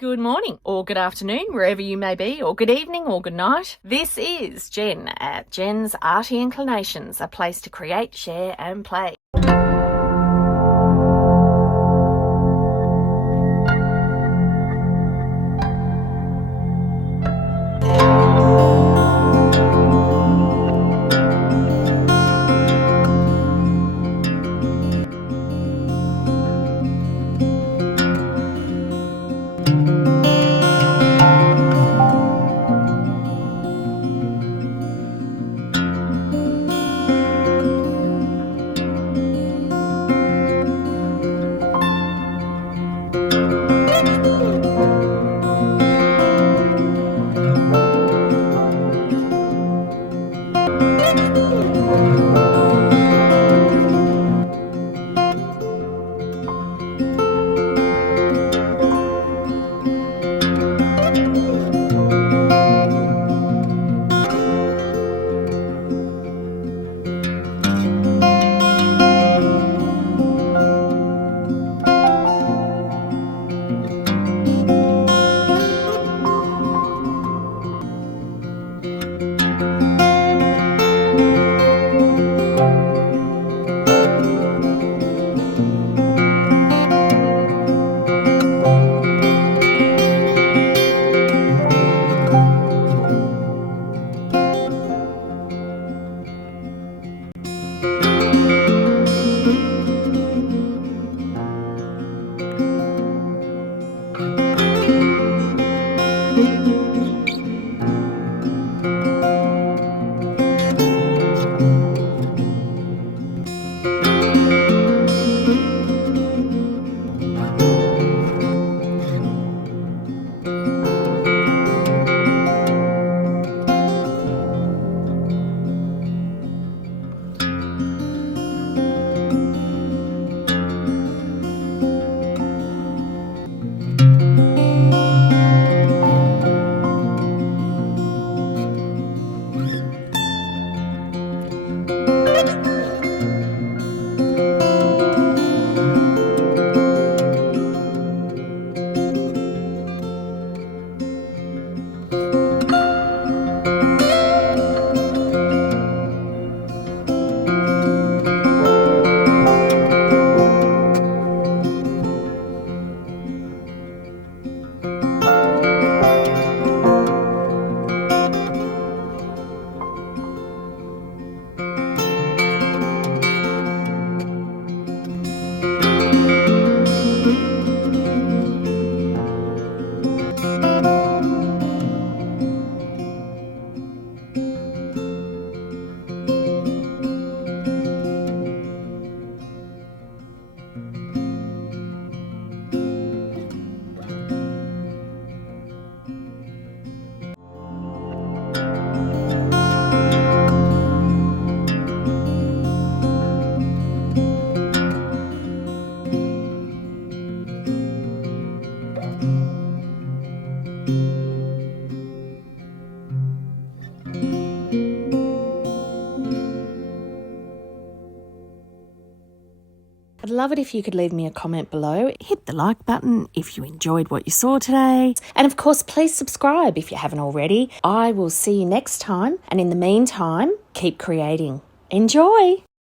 Good morning, or good afternoon, wherever you may be, or good evening, or good night. This is Jen at JensArtyInclinations, a place to create, share, and play. I'd love it if you could leave me a comment below. Hit the like button if you enjoyed what you saw today. And of course, please subscribe if you haven't already. I will see you next time. And in the meantime, keep creating. Enjoy!